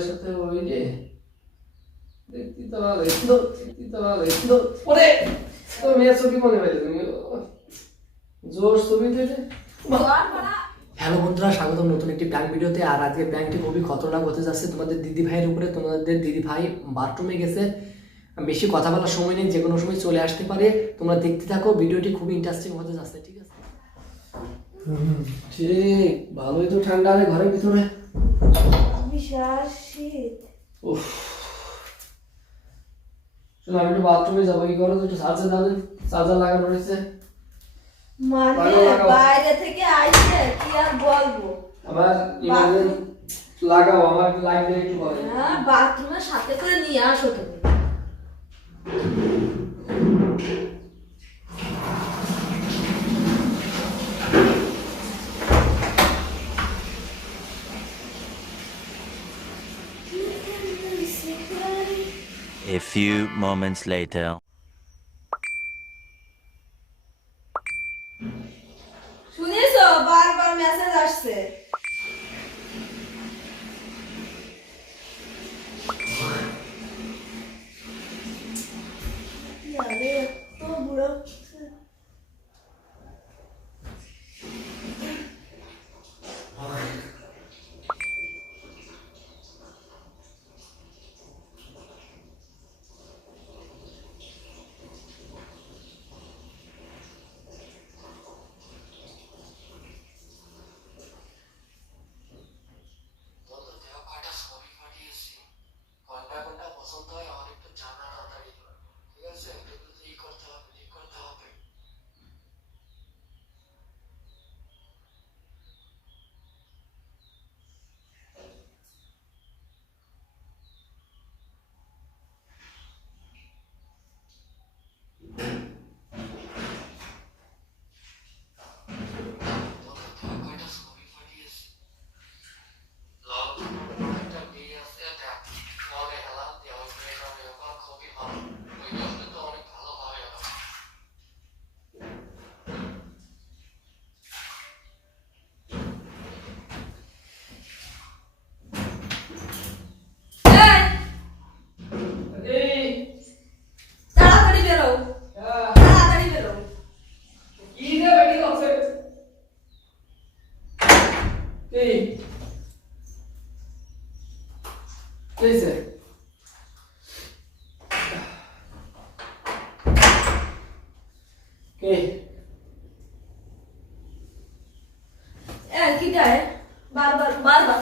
সাথে ওই তো ভালো তো ভালো ওরে তো মেয়ের ছবি মনে পাইলে তুমি জোর হ্যালো বন্ধুরা, স্বাগতম নতুন একটি ব্যাংক ভিডিওতে আর আজকে ব্যাংকটি খুবই খতরনাক হতে যাচ্ছে। তোমাদের দিদি ভাইয়ের উপরে তোমাদের দিদি ভাই বাথরুমে গেছে। বেশি কথা বলার সময় নেই যে কোনো সময় চলে আসতে পারে। তোমরা দেখতে থাকো, ভিডিওটি খুবই ইন্টারেস্টিং হতে যাচ্ছে, ঠিক আছে? ঠিক ভালোই তো ঠান্ডা রে ঘরের ভিতরে। বিশাল শীত। উফ। শোনো আমি একটু বাথরুমে যাব কি করো? একটু চার্জার দাও চার্জার লাগানো রয়েছে। মানে। বাইরে থেকে আইছে কি আর বলব? আমার ইমার্জেন্সি লাগাও আমার লাইট একটু বলে হ্যাঁ বাথরুমের সাথে করে নিয়ে আসো তুমি। few moments later. শুনেছো বারবার মেসেজ আসছে সে কে এ? কিটা এ? বারবার বারবার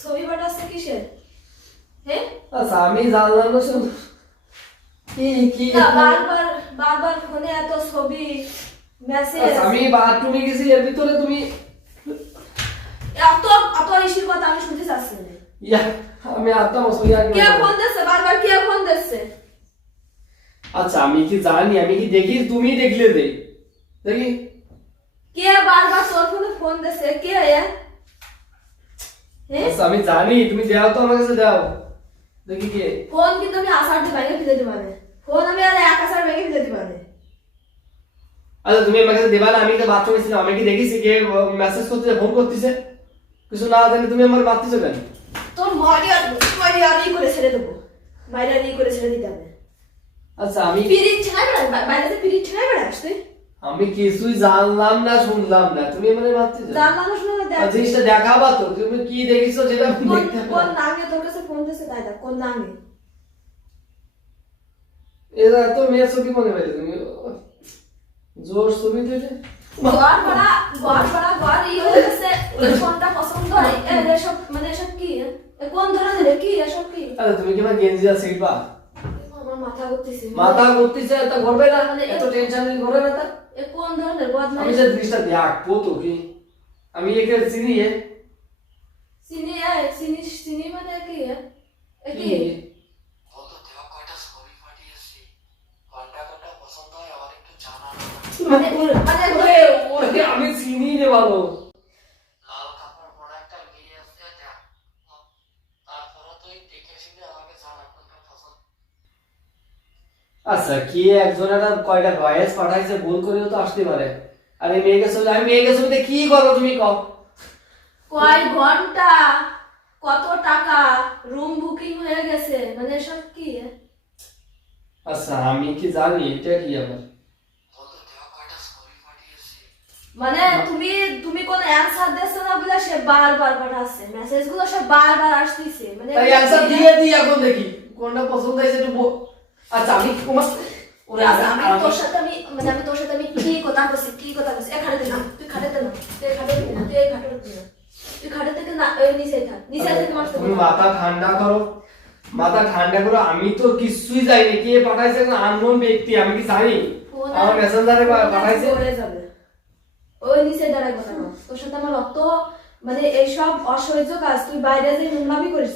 ছবি পাঠাচ্ছে কিসের? হ্যাঁ আচ্ছা আমি জানলাম না শুধু কি কি? না, বারবার বারবার ফোনে এত ছবি মেসেজ আমি বাথরুমে গেছি এর ভিতরে তুমি এত এত ইসির কথা আমি শুনতে চাচ্ছি না। ইয়া। আমি আত্মা মসুইয়া কে ফোন দিচ্ছে বারবার কে ফোন দিচ্ছে আচ্ছা আমি কি জানি আমি কি দেখি? তুমি দেখলে দে। দেখি। কে বারবার তোর ফোনে ফোন দিচ্ছে কে এ? হ্যাঁ? আচ্ছা আমি জানি তুমি দাও তো আমার কাছে দাও। দেখি কে। ফোন কিন্তু আমি আসার ভেঙে ফেলে দিতে পারে ফোন আমি আর এক আসার ভেঙে দিতে পারে আচ্ছা তুমি আমার কাছে দেবা না? আমি তো বাথরুমে ছিলাম। আমি কি দেখেছি কে মেসেজ করতেছে ফোন করতেছে? কিছু না জানি তুমি আমার মারতেছো কেন? তোর মারি আর মারি আর ই করে ছেড়ে দেবো। বাইরে ই করে ছেড়ে দিতে হবে। আচ্ছা আমি পিরিত ছেড়ে বেড়া বাইরে পিরিত ছেড়ে বেড়াস তুই। আমি কিছুই জানলাম না শুনলাম না। তুমি আমার মারতেছো জানলাম না শুনে দেখ। জিনিসটা দেখাবা তো। তুমি কি দেখেছ যেটা আমি দেখতে কোন নামে তোর কাছে ফোন দিচ্ছে তাই দেখ কোন নামে এরা তো মেয়ের ছবি মনে পাইলে তুমি। জোর ছবি তো এটা। ঘর ভাড়া ঘর ভাড়া ঘর ই হয়ে গেছে। পছন্দ হয়? এসব মানে এসব কি? কোন ধরনের কি এসব কি আরে তুমি কি আমার গেঞ্জি আর সিলবা আমার মাথা করতেছে মাথা ঘুরতেছে তা করবে না এত টেনশন নিয়ে করবে না তা এ কোন ধরনের আমি যে জিনিসটা দেখব তো কি আমি একে চিনি এ চিনি এ চিনি চিনি মানে কি এ? কি মানে মানে আমি চিনি রে ভালো লাল কাপড় পরা একটা মেয়ে আছে দেখ তারপরে তুই দেখে শুনে আমাকে জানা কোনটা পছন্দ আচ্ছা কি একজন একটা কয়টা ভয়েস পাঠাইছে ভুল করেও তো আসতে পারে। আর এই মেয়েকে ছবি আমি মেয়েকে ছবিতে কি করো তুমি কও? কয় ঘণ্টা কত টাকা রুম বুকিং হয়ে গেছে মানে এসব কি? আচ্ছা আমি কি জানি এটা কি আবার? মানে তুমি তুমি কোন অ্যানসার দিছো না বলে সে বারবার পাঠাচ্ছে? মেসেজগুলো সে বারবার আসতেছে মানে তাই অ্যান্সার দিয়ে দিই এখন দেখি কোনটা পছন্দ হয়েছে একটু। আচ্ছা আমি তোমার ওরে আমি তোর সাথে আমি মানে আমি তোর সাথে আমি কি কথা বলছি কি কথা বলছি? এ খাটে না তুই খাটে না তুই খাটে না তুই খাটে না তুই খাটে থেকে না ওই নিচে থাক নিচে থেকে মারতে তুমি মাথা ঠান্ডা করো। মাথা ঠান্ডা করো আমি তো কিছুই জানি কে পাঠাইছে না আননোন ব্যক্তি আমি কি জানি? আমার মেসেঞ্জারে পাঠাইছে? ওই নিচে দাঁড়ায় কথা। তোর সাথে আমার অত মানে এইসব অসহ্য কাজ তুই বাইরে যে নোংরামি করিস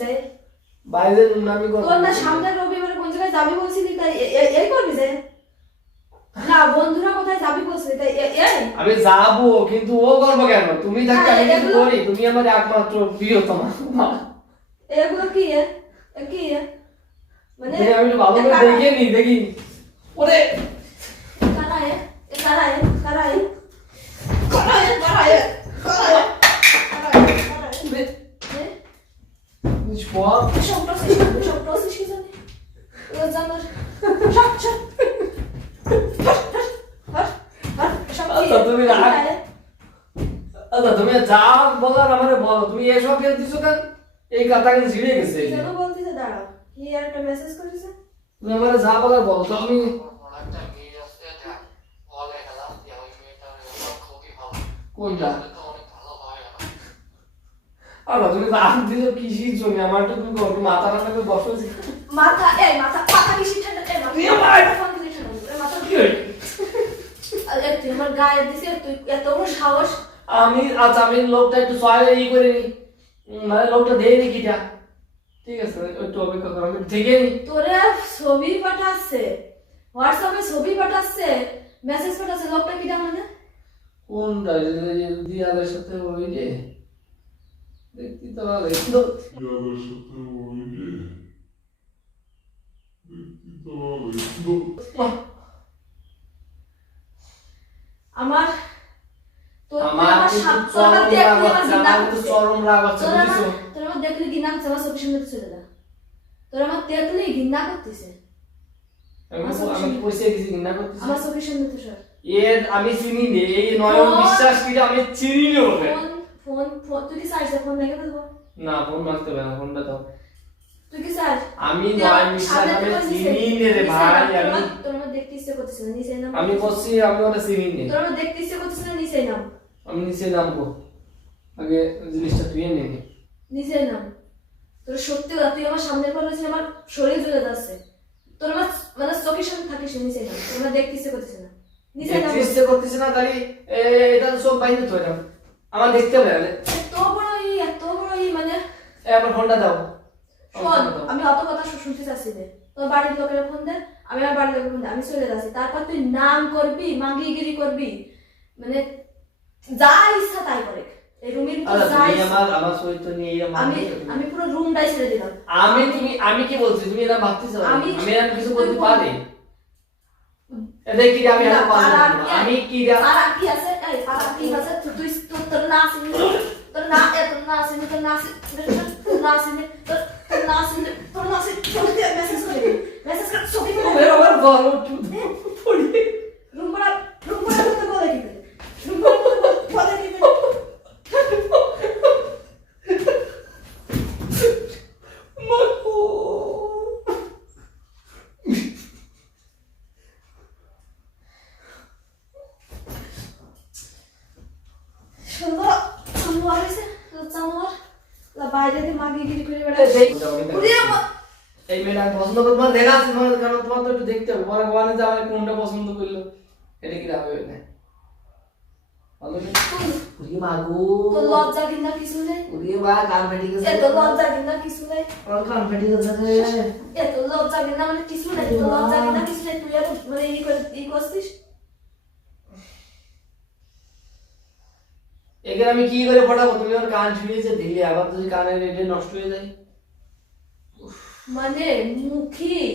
বাইরে নামি তোর না সামনে জায়গায় যাবি বলছিলি তাই এই করবি যে? না বন্ধুরা কোথায় যাবি বলছিলি তাই এই আমি যাব কিন্তু ও করব কেন? তুমি থাকতে আমি হ্যাঁ, কিছু করি তুমি আমার একমাত্র প্রিয়তমা এগুলো কি কি মানে আমি ভালো করে কারা? দেখি। ওরে কারা এ? এ কারা এ? কারা এ? কারা এ? কারা এ? কারা এ? কারা এ? কারা এ? এ? সব এসব process কি? এসব process কি জানি? এগুলো জানার- সব, সব। হাট, হাট, হাট, হাট, এসব কি? আচ্ছা, তুমি রাগ- কারা এ? আচ্ছা তুমি যা বলার আমারে বলো তুমি এসব ফেল দিছো কেন? এই কথা কিন্তু ছিঁড়ে গেছে। কি যেন বলতেছে দাঁড়াও। কি আর একটা মেসেজ করেছে? তুমি আমারে যা বলার বলো তো আমি কোনটা? আর তুমি রাগ দিছো কিসির জন্য আমার তো তুমি বলো, মাথা টাথা করে বসো। মাথা এই মাথা মাথা বেশি ঠান্ডা এই মাথা। ঠান্ডা কি তুই আমার গায়ে দিছিস তুই এত সাহস। আমি আচ্ছা আমি লোকটা একটু সহায় ই করে নি। মানে লোকটা দেয় নি কিটা। ঠিক আছে একটু অপেক্ষা করো আমি দেখে নি। তোরে ছবি পাঠাচ্ছে। হোয়াটসঅ্যাপে ছবি পাঠাচ্ছে মেসেজ পাঠাচ্ছে লোকটা কিটা মানে? কোনটা? যে- যে- যে দিয়ালের সাথে ওই যে দেখতে তো ভালো şatı oyuncu. Tamam, bu আমার তোর আমার চরম দেখলি আমার চোখের সামনে চলে যা। তোর আমার দেখলি ঘৃণা করতেছে। আমি আমার তো- আমি সামনে- পয়সা কিছু না করতেছি। আমার চোখের সামনে তো সর এ আমি চিনি নে এই নয়ন ফোন- বিশ্বাস কি আমি চিনি নে। ওকে ফোন ফোন ফোন তুই কি ফোন দেখে না ফোন মারতে হবে না ফোনটা দাও। তুই কি আমি তুই নয় আমার বিশ্বাস আমি নিচে- চিনি নে রে ভাই আমি তোর দেখতে ইচ্ছে করতেছে না নিচে নাম আমি করছি আমি ওটা চিনি নে। তোর আমার দেখতে ইচ্ছে করতেছে না নিচে নাম। আমি নিচে নামবো। আগে জিনিসটা তুই নিয়ে নে। নিচে নাম। তোর সত্যি কথা তুই আমার সামনের পর হচ্ছে আমার শরীর জ্বলে যাচ্ছে। তোর আমার মানে চোখের সামনে থাকিস নিচে নাম। তোর আমার দেখতে ইচ্ছে করতেছে না। নিচে নাম। ইচ্ছে করতেছে না তাহলে এটা সব বাইরে তো এটা আমার দেখতে হবে এত বড় ই এত বড় ই মানে আমার ফোনটা দাও। শোন আমি অত কথা শুনতে চাচ্ছি না। তোর বাড়ির লোকেরা ফোন দে আমি আমার বাড়ির লোকের ফোন দে আমি চলে যাচ্ছি। তারপর তুই নাম করবি মাঙ্গিগিরি করবি। মানে যা ইচ্ছা তাই করে। এই রুমের যা তুমি ইচ্ছা- আমার আমার চরিত্র নিয়ে আমি আমি পুরো রুমটাই ছেড়ে দিলাম। আমি তুমি আমি কি বলছি? তুমি এটা ভাবতেছো আমি- আমি আমি কিছু করতে পারি? এটা কি আমি না, আমি কি কি আছে? এই পারা কি আছে? তুই তুই তোর তোর না তোর তোর তোর তোর তোর তোর তোর মেসেজ করে মেসেজ করে করে বের পড়ি। রুম করতে বলে কি করে রুম ভাড়া করতে বলে কি করে মাগো সুন্দর জানোয়ার হয়েছে জানোয়ার লা বাইরে দিয়ে করে এই বেড়াচ্ছে দেখ, উড়ে আমার এই মেয়েটা আমি পছন্দ করব তোমার দেখা আছে তোমার কারণ তোমার তো একটু দেখতে হবে। পরে ওখানে যাওয়ার কোনটা পছন্দ করল? এটা কি হবে না উড়ি মাগো তোর লজ্জা কিনা কিছু নেই? উড়ি মা কান ফেটে গেছে। এত লজ্জা কিনা কিছু নেই? আমার কান ফেটে গেছে। এত লজ্জা কিনা মানে কিছু নেই। লজ্জা কিনা কিছু নেই। তুই আর মানে ই করছিস? এখানে আমি কি করে পড়াবো? তুমি আমার কান ছুঁয়েছে দিলে আবার যদি কানের রেটে নষ্ট হয়ে যায়। মানে মুখী।